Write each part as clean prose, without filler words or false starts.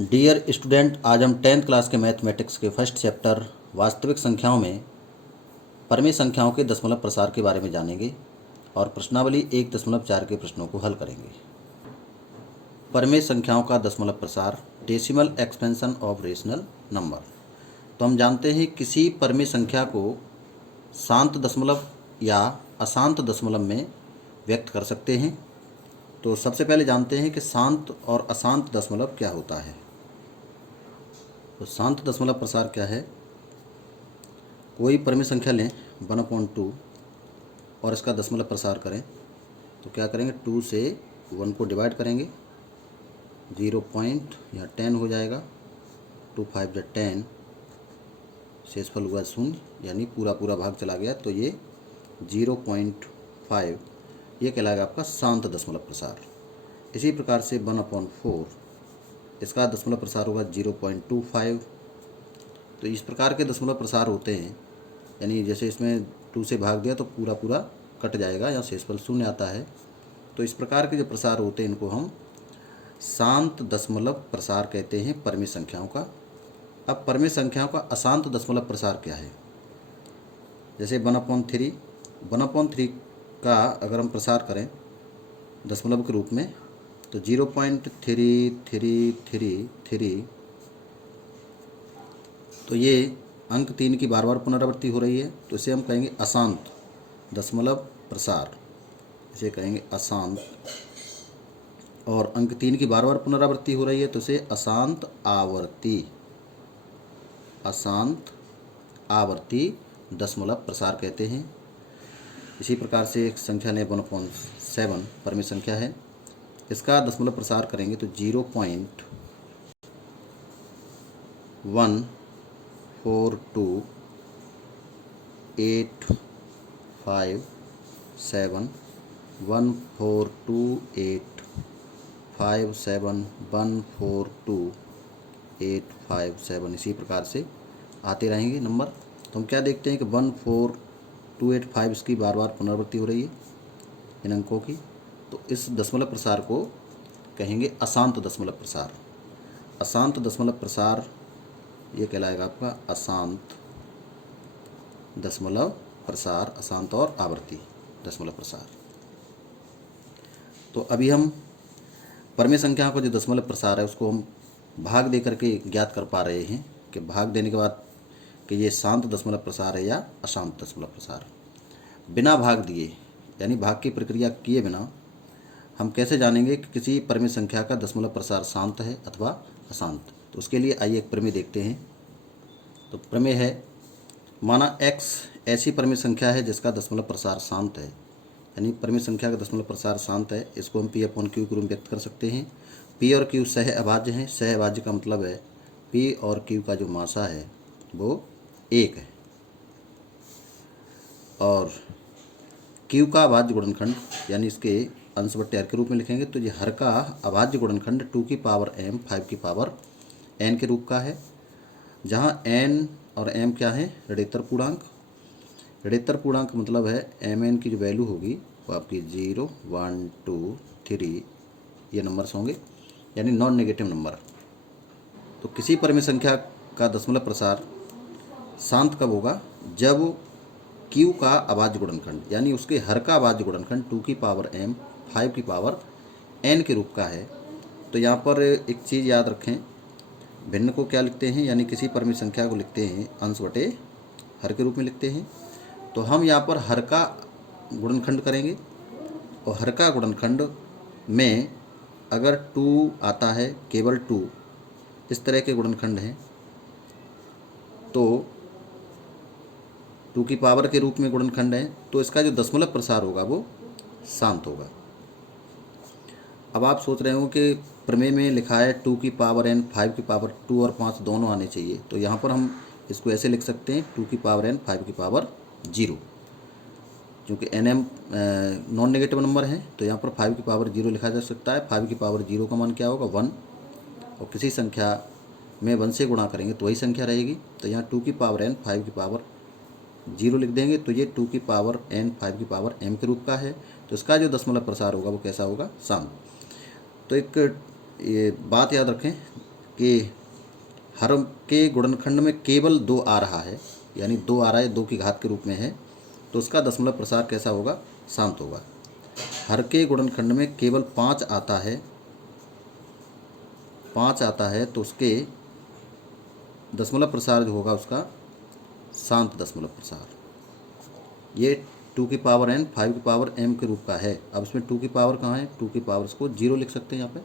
Dear student, आज हम 10th class के मैथमेटिक्स के फर्स्ट चैप्टर वास्तविक संख्याओं में परमेय संख्याओं के दशमलव प्रसार के बारे में जानेंगे और प्रश्नावली 1.4 के प्रश्नों को हल करेंगे। परमेय संख्याओं का दशमलव प्रसार, decimal expansion of rational number. तो हम जानते हैं किसी परमेय संख्या को शांत दशमलव या अशांत दशमलव में व्यक्त कर सकते हैं। तो सबसे पहले जानते हैं कि शांत और अशांत दशमलव क्या होता है। तो शांत दशमलव प्रसार क्या है? कोई परमेय संख्या लें 1/2 और इसका दशमलव प्रसार करें तो क्या करेंगे, 2 से 1 को डिवाइड करेंगे, 0 पॉइंट यहाँ 10 हो जाएगा, 2 5 या 10, शेषफल हुआ 0, यानी पूरा पूरा भाग चला गया, तो ये 0.5 ये कहलाएगा आपका शांत दशमलव प्रसार। इसी प्रकार से 1/4 इसका दशमलव प्रसार होगा 0.25। तो इस प्रकार के दशमलव प्रसार होते हैं, यानी जैसे इसमें 2 से भाग दिया तो पूरा पूरा कट जाएगा या शेषफल 0 आता है। तो इस प्रकार के जो प्रसार होते हैं इनको हम शांत दशमलव प्रसार कहते हैं परमेय संख्याओं का। अब परमेय संख्याओं का अशांत दशमलव प्रसार क्या है? जैसे 1/3 का अगर हम प्रसार करें दशमलव के रूप में तो 0.3333, तो ये अंक 3 की बार बार पुनरावृत्ति हो रही है, तो इसे हम कहेंगे अशांत दशमलव प्रसार, इसे कहेंगे अशांत। और अंक 3 की बार बार पुनरावृत्ति हो रही है तो इसे अशांत आवर्ती दशमलव प्रसार कहते हैं। इसी प्रकार से एक संख्या ने 1/7 परमेय संख्या है, इसका दशमलव प्रसार करेंगे तो 0.142857 1428571428571, इसी प्रकार से आते रहेंगे नंबर। तो हम क्या देखते हैं कि 14285 इसकी बार बार पुनरावृत्ति हो रही है इन अंकों की, तो इस दशमलव प्रसार को कहेंगे अशांत दशमलव प्रसार। अशांत दशमलव प्रसार ये कहलाएगा आपका अशांत दशमलव प्रसार, अशांत और आवर्ती दशमलव प्रसार। तो अभी हम परमेय संख्या का जो दशमलव प्रसार है उसको हम भाग दे करके ज्ञात कर पा रहे हैं कि भाग देने के बाद कि ये शांत दशमलव प्रसार है या अशांत दशमलव प्रसार। बिना भाग दिए यानी भाग की प्रक्रिया किए बिना हम कैसे जानेंगे कि किसी परमेय संख्या का दशमलव प्रसार शांत है अथवा अशांत? तो उसके लिए आइए एक प्रमेय देखते हैं। तो प्रमेय है, माना x ऐसी परमेय संख्या है जिसका दशमलव प्रसार शांत है, यानी परमेय संख्या का दशमलव प्रसार शांत है, इसको हम P/Q के रूप में व्यक्त कर सकते हैं। P और Q सह अभाज्य हैं। सह अभाज्य का मतलब है P और Q का जो मासा है वो 1 है, और Q का अभाज्य गुणनखंड यानी इसके अंश बट्टे हर के रूप में लिखेंगे तो ये हर का अभाज्य गुणनखंड 2 की पावर m 5 की पावर n के रूप का है, जहाँ n और m क्या है? ऋणोत्तर पूर्णांक। ऋणोत्तर पूर्णांक मतलब है mn की जो वैल्यू होगी वो आपकी 0 1 2 3 ये नंबर्स होंगे, यानी नॉन नेगेटिव नंबर। तो किसी परमेय संख्या का दशमलव प्रसार शांत कब होगा? जब Q का अभाज्य गुणनखंड यानी उसके हर का अभाज्य गुणनखंड 2 की पावर m 5 की पावर n के रूप का है। तो यहाँ पर एक चीज़ याद रखें, भिन्न को क्या लिखते हैं, यानी किसी परमेय संख्या को लिखते हैं अंश बटे हर के रूप में लिखते हैं। तो हम यहाँ पर हर का गुणनखंड करेंगे, और हर का गुणनखंड में अगर 2 आता है, केवल 2 इस तरह के गुणनखंड हैं, तो 2 की पावर के रूप में गुणनखंड है, तो इसका जो दशमलव प्रसार होगा वो शांत होगा। अब आप सोच रहे हो कि प्रमेय में लिखा है 2 की पावर n 5 की पावर 2 और 5 दोनों आने चाहिए, तो यहाँ पर हम इसको ऐसे लिख सकते हैं 2 की पावर n 5 की पावर 0, क्योंकि nm नॉन नेगेटिव नंबर है तो यहाँ पर 5 की पावर 0 लिखा जा सकता है। 5 की पावर 0 का मान क्या होगा? 1, और किसी संख्या में 1 से गुणा करेंगे तो वही संख्या रहेगी। तो यहाँ 2 की पावर n 5 की पावर 0 लिख देंगे, तो ये 2 की पावर n 5 की पावर m के रूप का है, तो इसका जो दशमलव प्रसार होगा वो कैसा होगा? शांत। तो एक ये बात याद रखें कि हर के गुणनखंड में केवल 2 आ रहा है, यानी 2 आ रहा है, 2 की घात के रूप में है, तो उसका दशमलव प्रसार कैसा होगा? शांत होगा। हर के गुणनखंड में केवल 5 आता है, 5 आता है, तो उसके दशमलव प्रसार जो होगा उसका शांत दशमलव प्रसार। ये 2 की पावर n 5 की पावर m के रूप का है। अब इसमें 2 की पावर कहाँ है? 2 की पावर इसको 0 लिख सकते हैं यहाँ पे।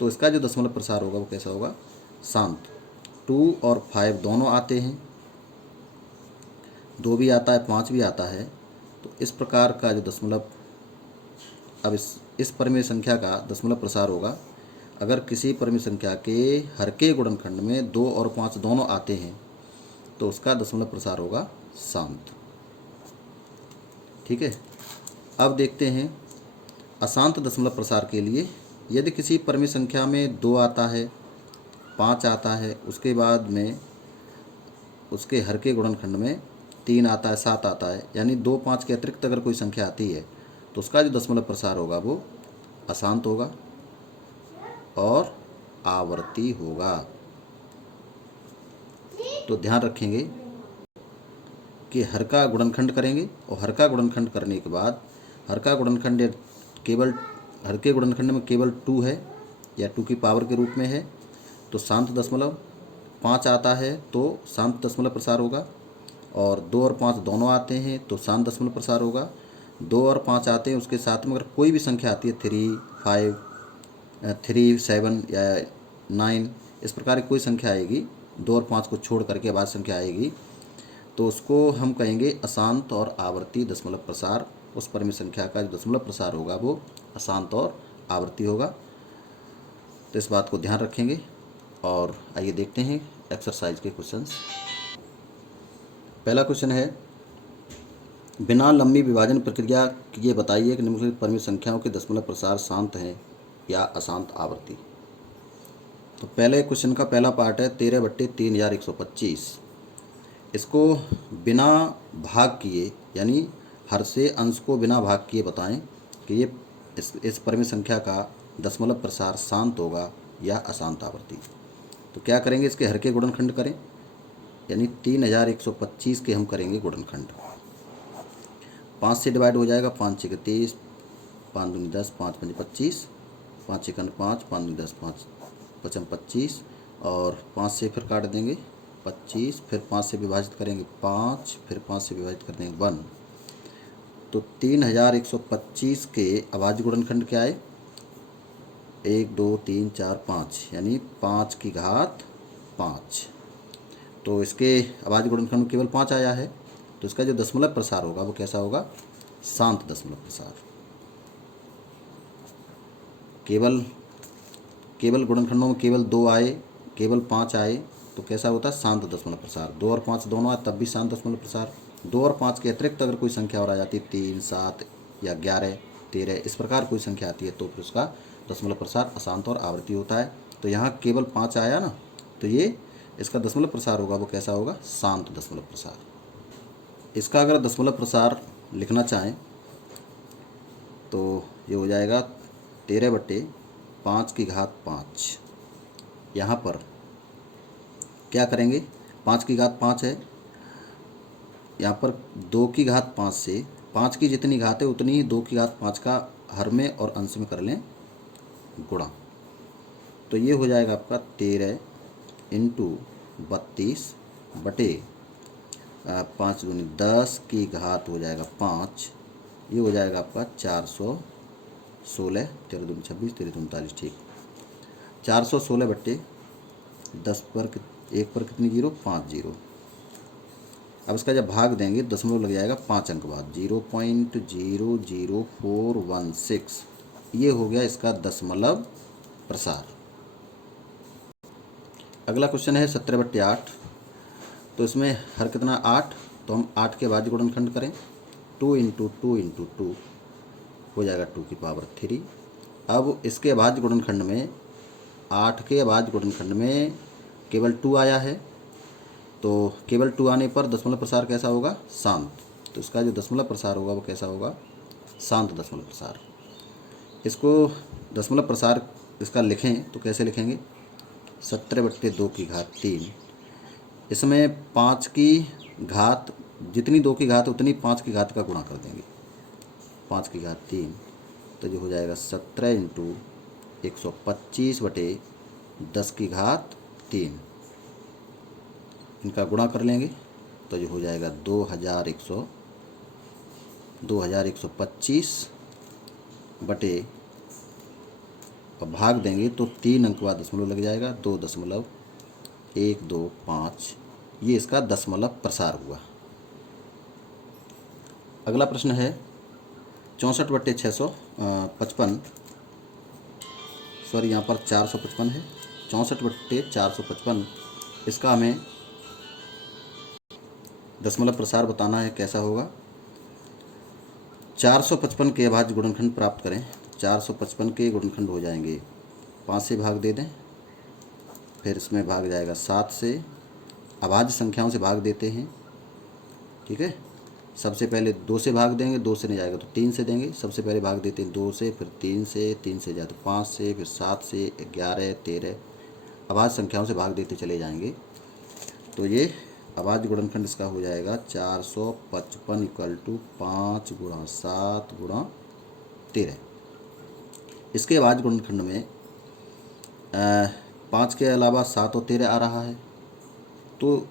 तो इसका जो दशमलव प्रसार होगा वो कैसा होगा? शांत। 2 और 5 दोनों आते हैं, 2 भी आता है, 5 भी आता है। तो इस प्रकार का जो दशमलव, अब इस परिमेय संख्या का दशमलव प्रसार होगा, अगर किसी परिमेय संख्या के हर के गुणनखंड में 2 और 5 दोनों आते हैं तो उसका दशमलव प्रसार होगा शांत। ठीक है। अब देखते हैं अशांत दशमलव प्रसार के लिए। यदि किसी परिमेय संख्या में 2 आता है, 5 आता है, उसके बाद में उसके हर के गुणनखंड में 3 आता है, 7 आता है, यानी 2, 5 के अतिरिक्त अगर कोई संख्या आती है तो उसका जो दशमलव प्रसार होगा वो अशांत होगा और आवर्ती होगा। तो ध्यान रखेंगे कि हर का गुणनखंड करेंगे और हर का गुणनखंड करने के बाद हर का गुणनखंड केवल हर के गुणनखंड में केवल 2 है या 2 की पावर के रूप में है तो शांत दशमलव। 5 आता है तो शांत दशमलव प्रसार होगा, और 2 और 5 दोनों आते हैं तो शांत दशमलव प्रसार होगा। 2 और 5 आते हैं, उसके साथ में अगर कोई भी संख्या आती है 3, 5, 3, 7 या 9, इस प्रकार की कोई संख्या आएगी, 2 और 5 को छोड़ करके बाद संख्या आएगी, तो उसको हम कहेंगे अशांत और आवर्ती दशमलव प्रसार। उस परिमेय संख्या का जो दशमलव प्रसार होगा वो अशांत और आवर्ती होगा। तो इस बात को ध्यान रखेंगे। और आइए देखते हैं एक्सरसाइज के क्वेश्चंस। पहला क्वेश्चन है, बिना लंबी विभाजन प्रक्रिया किए बताइए कि निम्नलिखित परिमेय संख्याओं के दशमलव प्रसार शांत हैं या अशांत आवर्ती। तो पहले क्वेश्चन का पहला पार्ट है 13/3125। इसको बिना भाग किए, यानी हर से अंश को बिना भाग किए बताएं कि ये इस परिमेय संख्या का दशमलव प्रसार शांत होगा या अशांत आवर्ती। तो क्या करेंगे? इसके हर के गुणनखंड करें, यानी 3125 के हम करेंगे गुणनखंड। 5 से डिवाइड हो जाएगा, 5 6 30, 5 दूनी 10, 5 5 25, 5 6 5, 5 दूनी 10, 5 5 25, और 5 से फिर काट देंगे 25, फिर 5 से विभाजित करेंगे 5, फिर 5 से विभाजित कर देंगे 1। तो 3125 के अभाज्य गुणनखंड क्या है? 1 2 3 4 5, यानी 5 की घात 5। तो इसके अभाज्य गुणनखंड में केवल 5 आया है, तो इसका जो दशमलव प्रसार होगा वो कैसा होगा? शांत दशमलव प्रसार। केवल गुणनखंडों में केवल 2 आए, केवल 5 आए, तो कैसा होता है? शांत दशमलव प्रसार। 2 और 5 दोनों आए तब भी शांत दशमलव प्रसार। 2 और 5 के अतिरिक्त अगर कोई संख्या और आ जाती है, 3, 7 या 11, 13, इस प्रकार कोई संख्या आती है तो फिर उसका दशमलव प्रसार अशांत और आवर्ती होता है। तो यहाँ केवल 5 आया ना, तो ये इसका दशमलव प्रसार होगा वो कैसा होगा? शांत दशमलव प्रसार। इसका अगर दशमलव प्रसार लिखना चाहें तो ये हो जाएगा 13/5 की घात 5। यहाँ पर क्या करेंगे? 5 की घात 5 है, यहाँ पर 2 की घात 5 से 5 की जितनी घात है उतनी ही 2 की घात 5 का हर में और अंश में कर लें गुणा। तो ये हो जाएगा आपका 13 × 32 बटे 5 दूनी 10 की घात हो जाएगा 5। ये हो जाएगा आपका 416, 13 दूनी 26, 13 दूनी 39, ठीक। 416 बटे 10 पर 1 पर कितनी जीरो? 5 जीरो। अब इसका जब भाग देंगे दशमलव लग जाएगा 5 अंक बाद, 0.00416। ये हो गया इसका दशमलव प्रसार। अगला क्वेश्चन है 17/8। तो इसमें हर कितना? 8, तो हम 8 के अभाज्य गुणनखंड करें। 2 × 2 × 2 हो जाएगा 2 की पावर 3। अब इसके अभाज्य गुणनखंड में 8 के अभाज्य गुणनखंड में केवल 2 आया है, तो केवल 2 आने पर दशमलव प्रसार कैसा होगा? शांत। तो इसका जो दशमलव प्रसार होगा वो कैसा होगा? शांत दशमलव प्रसार। इसको दशमलव प्रसार इसका लिखें तो कैसे लिखेंगे? 17/2 इसमें 5 की घात, जितनी 2 की घात उतनी 5 की घात का गुणा कर देंगे, 5 की घात 3, तो जो हो जाएगा 17 × 125/10 की घात 3। इनका गुणा कर लेंगे तो जो हो जाएगा 2125 बटे, और भाग देंगे तो 3 अंक बाद दशमलव लग जाएगा, 2.125, ये इसका दशमलव प्रसार हुआ। अगला प्रश्न है 64/655, सॉरी यहाँ पर 455 है, 64/455, इसका हमें दशमलव प्रसार बताना है, कैसा होगा। 455 के अभाज्य गुणनखंड प्राप्त करें। 455 के गुणनखंड हो जाएंगे, 5 से भाग दे दें, फिर इसमें भाग जाएगा 7 से, अभाज्य संख्याओं से भाग देते हैं, ठीक है। सबसे पहले 2 से भाग देंगे, 2 से नहीं जाएगा तो 3 से देंगे। सबसे पहले भाग देते हैं 2 से, फिर 3 से, 3 से जाए तो 5 से, फिर 7 से, 11, 13, अभाज्य संख्याओं से भाग देते चले जाएंगे। तो ये अभाज्य गुणनखंड इसका हो जाएगा 455 = 5 × 7 × 13। इसके अभाज्य गुणनखंड में 5 के अलावा 7 और 13 आ रहा है, तो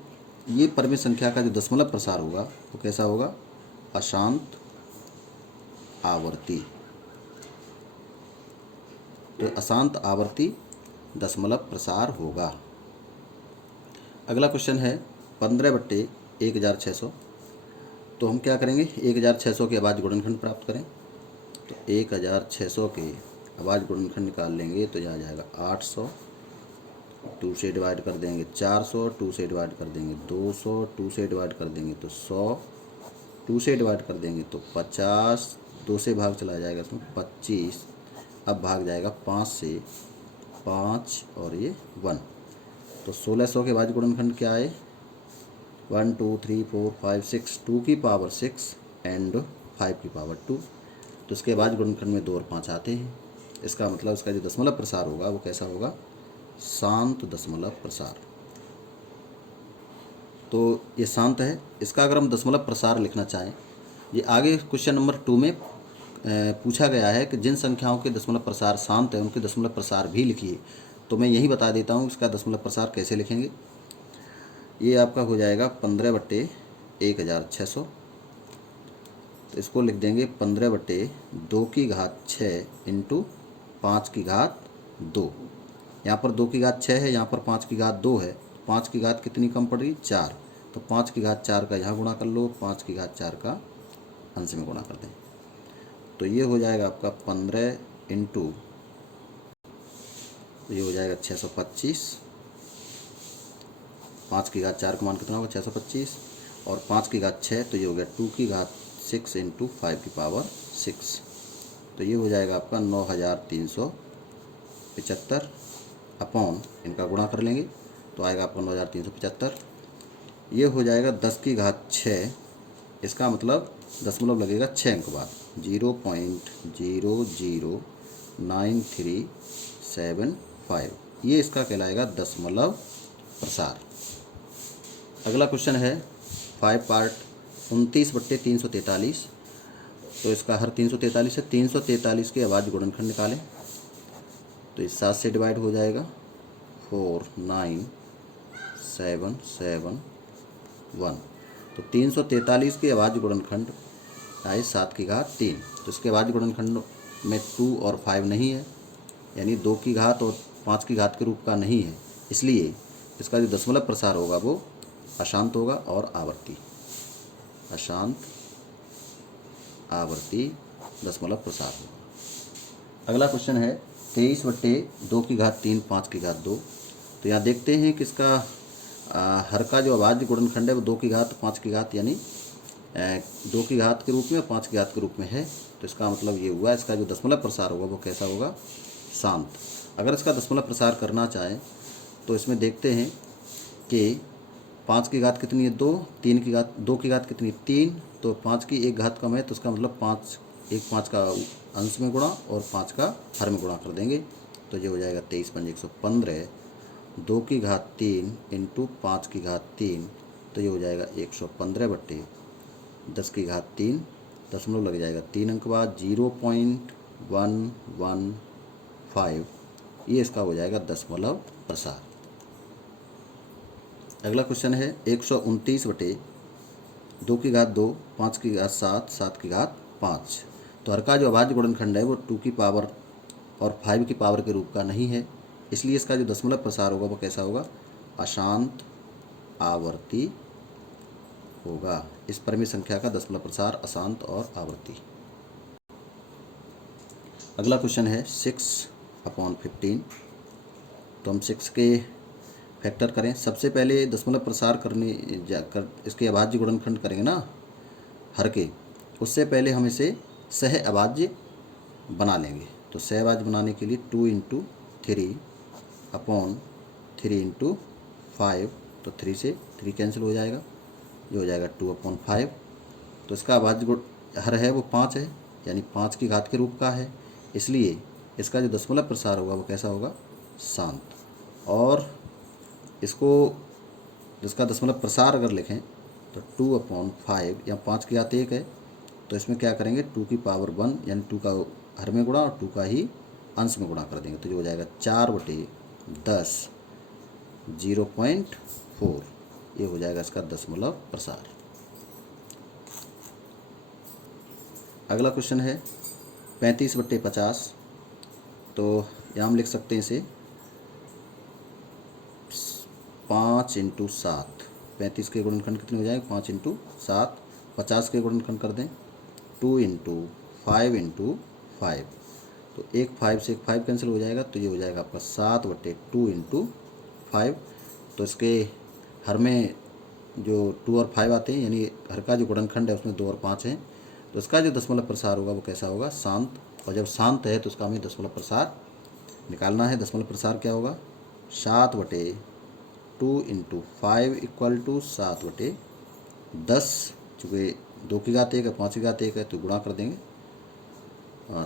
ये परिमित संख्या का जो दशमलव प्रसार होगा वो कैसा होगा, अशांत आवर्ती। तो अशांत आवर्ती दशमलव प्रसार होगा। अगला क्वेश्चन है 15/1600, तो हम क्या करेंगे, 1600 के अभाज्य गुणनखंड प्राप्त करें। तो 1600 के अभाज्य गुणनखंड निकाल लेंगे तो यहाँ जाएगा 800, 2 से डिवाइड कर देंगे 400, 2 से डिवाइड कर देंगे 200, 2 से डिवाइड कर देंगे तो 100, 2 से डिवाइड कर देंगे तो 50, 2 से भाग चला जाएगा इसमें 25, अब भाग जाएगा 5 से, 5 और ये 1, तो 1600 के अभाज्य गुणनखंड क्या है, 1 2 3 4 5 6, 2 की पावर 6 एंड 5 की पावर 2। तो इसके अभाज्य गुणनखंड में 2 और 5 आते हैं। इसका मतलब इसका जो दशमलव प्रसार होगा वो कैसा होगा, शांत दशमलव प्रसार। तो ये शांत है। इसका अगर हम दशमलव प्रसार लिखना चाहें, ये आगे क्वेश्चन नंबर 2 में पूछा गया है कि जिन संख्याओं के दशमलव प्रसार शांत है उनके दशमलव प्रसार भी लिखिए। तो मैं यही बता देता हूँ इसका दशमलव प्रसार कैसे लिखेंगे। ये आपका हो जाएगा 15/1600, तो इसको लिख देंगे 15/2 की घात 6 × 5 की घात 2। यहाँ पर 2 की घात 6 है, यहाँ पर 5 की घात 2 है, 5 की घात कितनी कम पड़ रही, 4, तो 5 की घात 4 का यहाँ गुणा कर लो, 5 की घात 4 का अंश में गुणा कर दें। तो ये हो जाएगा आपका 15 × ये हो जाएगा 625, 5 की घात 4 का मान कितना होगा 625, और 5 की घात 6, तो ये हो गया 2 की घात 6 × 5 की पावर 6, तो ये हो जाएगा आपका 9375 अपॉन, इनका गुणा कर लेंगे तो आएगा आपका 9375। ये हो जाएगा 10 की घात 6, इसका मतलब दशमलव लगेगा 6 अंक बाद, 0.009375, ये इसका कहलाएगा दशमलव प्रसार। अगला क्वेश्चन है 5 पार्ट 29/343, तो इसका हर 343 है। 343 के अभाज्य गुणनखंड निकालें, तो ये 7 से डिवाइड हो जाएगा, 49771, तो 343 के अभाज्य गुणनखंड आए 7 की घात 3। तो इसके अभाज्य गुणनखंड में 2 और 5 नहीं है, यानी 2 की घात और 5 की घात के रूप का नहीं है, इसलिए इसका जो दशमलव प्रसार होगा वो अशांत होगा और आवर्ती, अशांत आवर्ती दशमलव प्रसार होगा। अगला क्वेश्चन है 23/2 की घात 3 5 की घात 2, तो यहाँ देखते हैं कि इसका हर का जो अभाज्य गुणनखंड है वो 2 की घात 5 की घात, यानी 2 की घात के रूप में 5 की घात के रूप में है। तो इसका मतलब ये हुआ इसका जो दशमलव प्रसार होगा वो कैसा होगा, शांत। अगर इसका दशमलव प्रसार करना चाहें तो इसमें देखते हैं कि 5 की घात कितनी है 2, 3 की घात 2 की घात कितनी 3, तो 5 की 1 घात कम है, तो इसका मतलब 5 का अंश में गुणा और 5 का हर में गुणा कर देंगे, तो ये हो जाएगा 23 × 115 2 की घात 3 इंटू 5 की घात 3, तो ये हो जाएगा 115 बट्टे 10 की घात 3, दशमलव लग जाएगा 3 अंक बाद 0.115, ये इसका हो जाएगा दशमलव प्रसार। अगला क्वेश्चन है 129 बटे 2 की घात 2, 5 की घात 7, 7 की घात 5। तो हर का जो अभाज्य गुणनखंड है वो 2 की पावर और 5 की पावर के रूप का नहीं है, इसलिए इसका जो दशमलव प्रसार होगा वो कैसा होगा, अशांत आवर्ती होगा। इस परिमेय संख्या का दशमलव प्रसार अशांत और आवर्ती। अगला क्वेश्चन है 6/15। तो हम 6 के फैक्टर करें। सबसे पहले दशमलव प्रसार करने जाकर इसके अभाज्य गुणनखंड करेंगे ना हर के, उससे पहले हम इसे सह अभाज्य बना लेंगे। तो सह अभाज्य बनाने के लिए 2 इंटू 3/3 इंटू 5, तो 3 से 3 कैंसिल हो जाएगा, ये हो जाएगा 2/5। तो इसका अभाज्य गुण हर है वो 5 है, यानी 5 की घात के रूप का है, इसलिए इसका जो दशमलव प्रसार होगा वो कैसा होगा, शांत। और इसको जिसका दशमलव प्रसार अगर लिखें तो 2/5, या 5 की घात 1 है, तो इसमें क्या करेंगे 2 की पावर 1, यानी 2 का हर में गुणा और 2 का ही अंश में गुणा कर देंगे, तो जो हो जाएगा 4/10 0.4, ये हो जाएगा इसका दशमलव प्रसार। अगला क्वेश्चन है 35/50। तो यहाँ हम लिख सकते हैं इसे 5 इंटू 7। 35 के गुणनखंड कितने हो जाएंगे, 5 इंटू 7। 50 के गुणनखंड कर दें 2 इंटू 5 इंटू 5, तो एक 5 से एक 5 कैंसिल हो जाएगा, तो ये हो जाएगा आपका 7/2 इंटू 5। तो इसके हर में जो 2 और 5 आते हैं, यानी हर का जो गुणनखंड है उसमें 2 और 5 हैं, तो इसका जो दशमलव प्रसार होगा वो कैसा होगा, शांत। और जब शांत है तो उसका हमें दशमलव प्रसार निकालना है। दशमलव प्रसार क्या होगा, 7/2 इंटू 5 इक्वल टू 7/10। चूँकि 2 की घात 1 है, 5 की घात 1 है, तो गुणा कर देंगे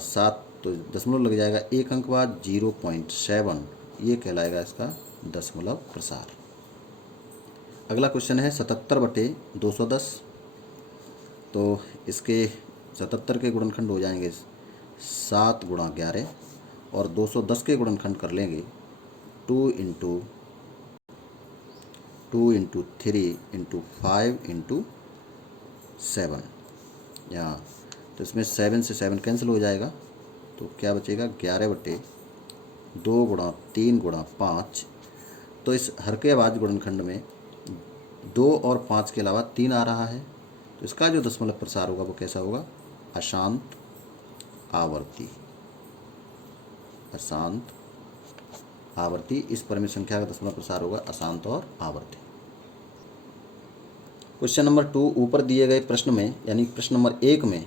7, तो दशमलव लग जाएगा 1 अंक बाद 0.7, ये कहलाएगा इसका दशमलव प्रसार। अगला क्वेश्चन है 77/210। तो इसके 77 के गुणनखंड हो जाएंगे 7 गुणा 11, और 210 के गुणनखंड कर लेंगे 2 इंटू 3 इंटू 5 इंटू 7। यहाँ तो इसमें 7 से 7 कैंसिल हो जाएगा, तो क्या बचेगा 11/2 गुणा 3 गुणा 5। तो इस हर के अभाज्य गुणनखंड में 2 और 5 के अलावा 3 आ रहा है, तो इसका जो दशमलव प्रसार होगा वो कैसा होगा, अशांत आवर्ती। अशांत आवर्ती, इस परिमेय संख्या का दशमलव प्रसार होगा अशांत और आवर्ती। क्वेश्चन नंबर 2, ऊपर दिए गए प्रश्न में, यानी प्रश्न नंबर 1 में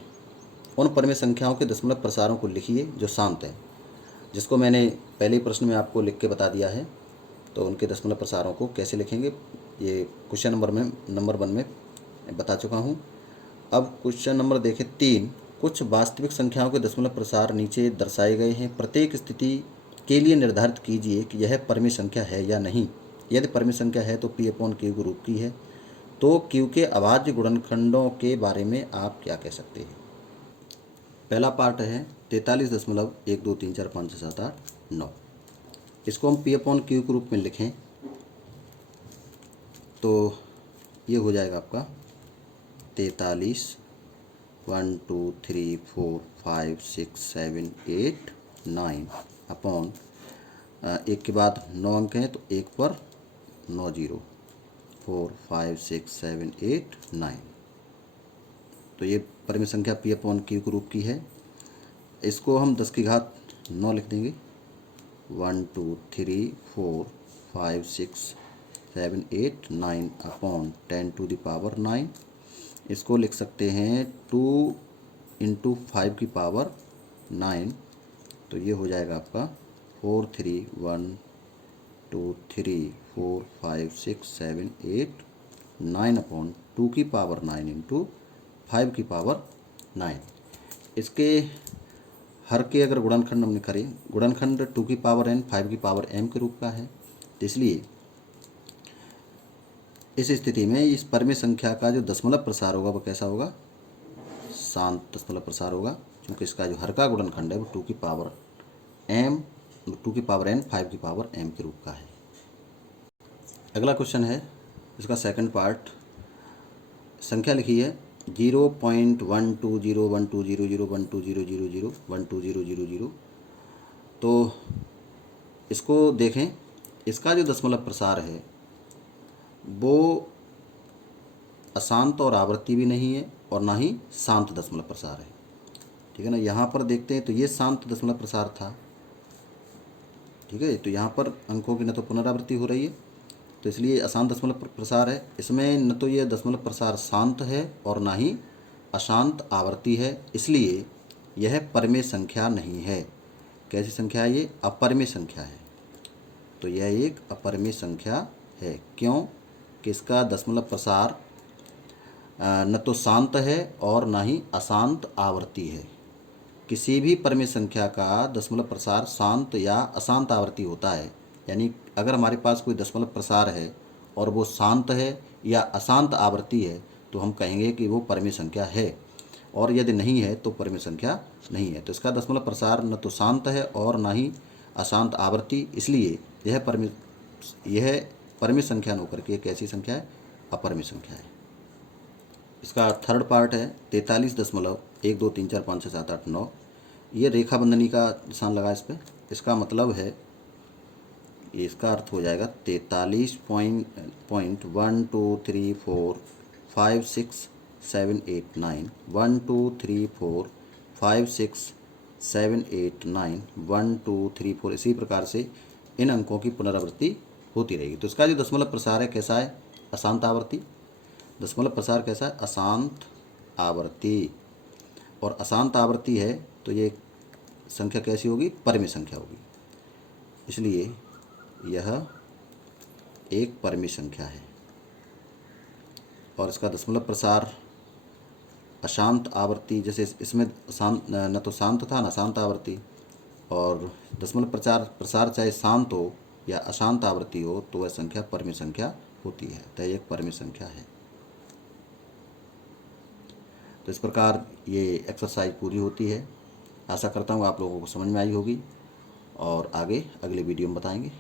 उन परिमेय संख्याओं के दशमलव प्रसारों को लिखिए जो शांत है, जिसको मैंने पहले ही प्रश्न में आपको लिख के बता दिया है। तो उनके दशमलव प्रसारों को कैसे लिखेंगे ये क्वेश्चन नंबर 1 में बता चुका हूँ। अब क्वेश्चन नंबर देखें 3, कुछ वास्तविक संख्याओं के दशमलव प्रसार नीचे दर्शाए गए हैं। प्रत्येक स्थिति के लिए निर्धारित कीजिए कि यह परिमेय संख्या है या नहीं। यदि परिमेय संख्या है तो P/Q के रूप की है। तो Q के अभाज्य गुणनखंडों के बारे में आप क्या कह सकते हैं। पहला पार्ट है 43.1 2 3 4 5 6 7 8 9। इसको हम P/Q के रूप में लिखें तो ये हो जाएगा आपका 43 1 2 3 4 5 6 7 8 9 अपॉन एक के बाद 9 अंक हैं तो एक पर 9 0 4 5 6 7 8 9। तो ये परिमेय संख्या P/Q के रूप की है। इसको हम 10 की घात 9 लिख देंगे। 1 2 3 4 5 6 7 8 9 अपॉन 10 टू द पावर 9। इसको लिख सकते हैं 2 इंटू 5 की पावर 9। तो ये हो जाएगा आपका 4 3 1 2 3 4 5 6 7 8 9 अपॉन 2 की पावर 9 इंटू 5 की पावर 9। इसके हर के अगर गुणनखंड हमने करें, गुणनखंड 2 की पावर n 5 की पावर m के रूप का है। तो इसलिए इस स्थिति में इस परिमेय संख्या का जो दशमलव प्रसार होगा वो कैसा होगा, शांत दशमलव प्रसार होगा, क्योंकि इसका जो हर का गुणनखंड है वो 2 की पावर n 5 की पावर m के रूप का है। अगला क्वेश्चन है इसका सेकंड पार्ट। संख्या लिखी है 0.1201200120000120000। तो इसको देखें, इसका जो दशमलव प्रसार है वो अशांत और आवर्ती भी नहीं है और ना ही शांत दशमलव प्रसार है। ठीक है ना। यहाँ पर देखते हैं तो ये शांत दशमलव प्रसार था। ठीक है, तो यहाँ पर अंकों की न तो पुनरावृत्ति हो रही है, तो इसलिए अशांत दशमलव प्रसार है। इसमें न तो ये दशमलव प्रसार शांत है और ना ही अशांत आवर्ती है, इसलिए यह परिमेय संख्या नहीं है। कैसी संख्या है ये? अपरिमेय संख्या है। तो यह एक अपरिमेय संख्या है। क्यों? कि इसका दशमलव प्रसार न तो शांत है और ना ही अशांत आवर्ती है। किसी भी परिमेय संख्या का दशमलव प्रसार शांत या अशांत आवर्ती होता है। यानी अगर हमारे पास कोई दशमलव प्रसार है और वो शांत है या अशांत आवर्ती है तो हम कहेंगे कि वो परिमेय संख्या है, और यदि नहीं है तो परिमेय संख्या नहीं है। तो इसका दशमलव प्रसार न तो शांत है और ना ही अशांत आवर्ती, इसलिए यह परिमेय संख्या न होकर के एक ऐसी संख्या है, अपरिमेय संख्या है। इसका थर्ड पार्ट है 43.123456789। ये रेखा बंधनी का निशान लगा इस पर। इसका मतलब है, इसका अर्थ हो जाएगा 43.123456789 123456789 1234। इसी प्रकार से इन अंकों की पुनरावृत्ति होती रहेगी। तो इसका जो दशमलव प्रसार है कैसा है? अशांत आवर्ती। दशमलव प्रसार कैसा है? अशांत आवर्ती। और अशांत आवर्ती है तो ये संख्या कैसी होगी? परिमेय संख्या होगी। इसलिए यह एक परिमेय संख्या है। और इसका दशमलव प्रसार अशांत आवर्ती, जैसे इसमें शांत न तो शांत था न शांत आवर्ती, और दशमलव प्रसार चाहे शांत हो या अशांत आवर्ती हो तो वह संख्या परिमेय संख्या होती है। तो यह एक परिमेय संख्या है। तो इस प्रकार ये एक्सरसाइज पूरी होती है। आशा करता हूँ आप लोगों को समझ में आई होगी, और आगे अगले वीडियो में बताएंगे।